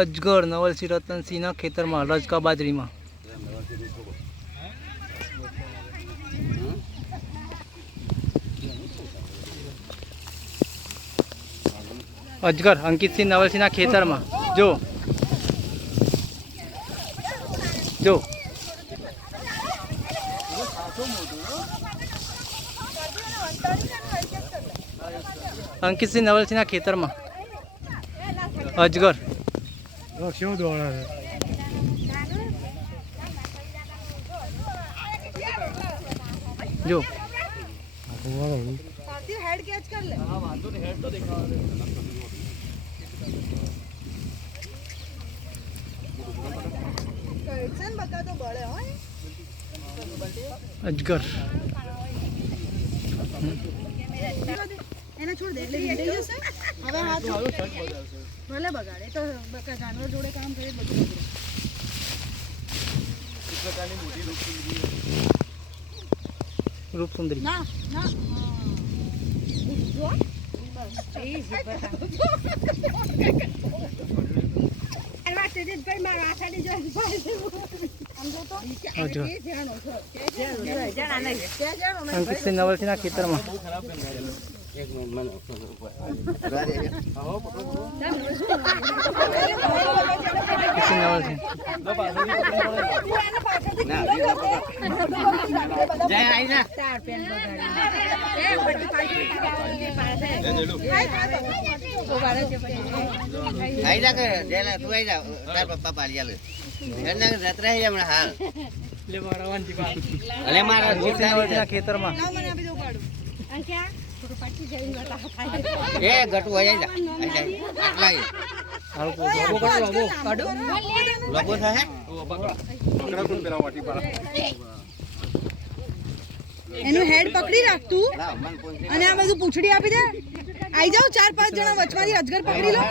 અજગર નવલસિંહ રતનસિંહના ખેતરમાં રજકા બાજરીમાં. અજગર અંકિતસિંહ નવલસિંહના ખેતરમાં. જો જો અંકિતસિંહ નવલસિંહના ખેતરમાં અજગર. શું દોડે જો हेड कैच कर ले। हां वांधो नहीं, हेड तो दिखावा दे। कैसन बता तो बड़े हो अजगर એને છોડ દે એટલે વિંડાઈ જશે. હવે હાથ ભલે બગાડે તો જાનવર જોડે કામ કરે બધું બગડે. એક પ્રકારની મોટી રૂપસુંદરી. ના ના અંકિતસિંહ નવલસિંહના ખેતરમાં. ખેતરમાં એનું હેડ પકડી રાખતું અને આ બધું પૂંછડી આપી દે. આઈ જાવ 4-5 જણા વચમાંથી અજગર પકડી લો.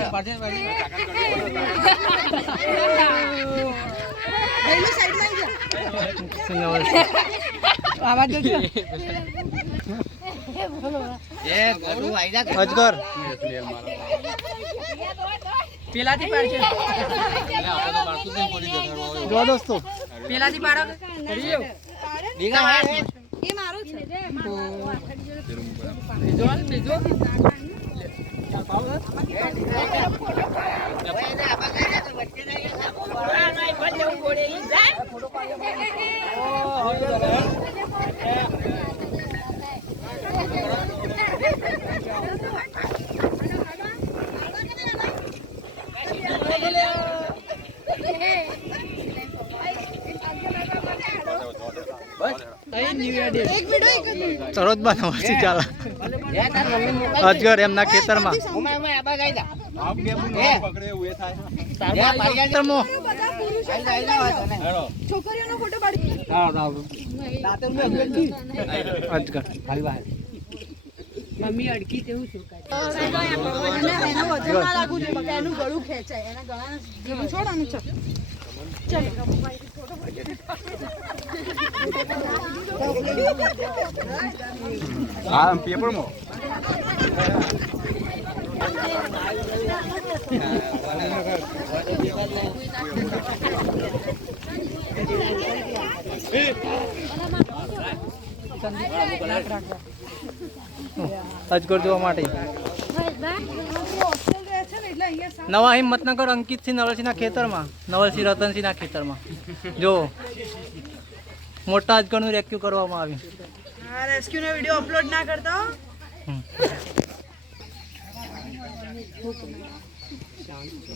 પહેલું સાઈડમાં આવી જા. આવાજ જોજો. અજગર પેલાથી પાડશે. જો દોસ્તો પેલાથી પાડો. એ મારો છે. બીજો તરત બનાવવાથી ચાલે. અજગર એમના ખેતરમાં. છોકરીઓનો ફોટો પાડી. અજગર મમ્મી અડકી તેવું શું એનો વજન ના લાગવું જોઈએ બકા. એનું ગળું ખેંચાય. એના ગળાને ગળું છોડવાનું છે. હા પેપરમાં અજગર જોવા માટે. નવા હિંમતનગર અંકિતસિંહ નવલસિંહના ખેતરમાં. નવલસિંહ રતનસિંહના ખેતરમાં. જો મોટા અજગરનું રેસ્ક્યુ કરવામાં આવ્યું. આ રેસ્ક્યુનો વિડિયો અપલોડ ના કરતા.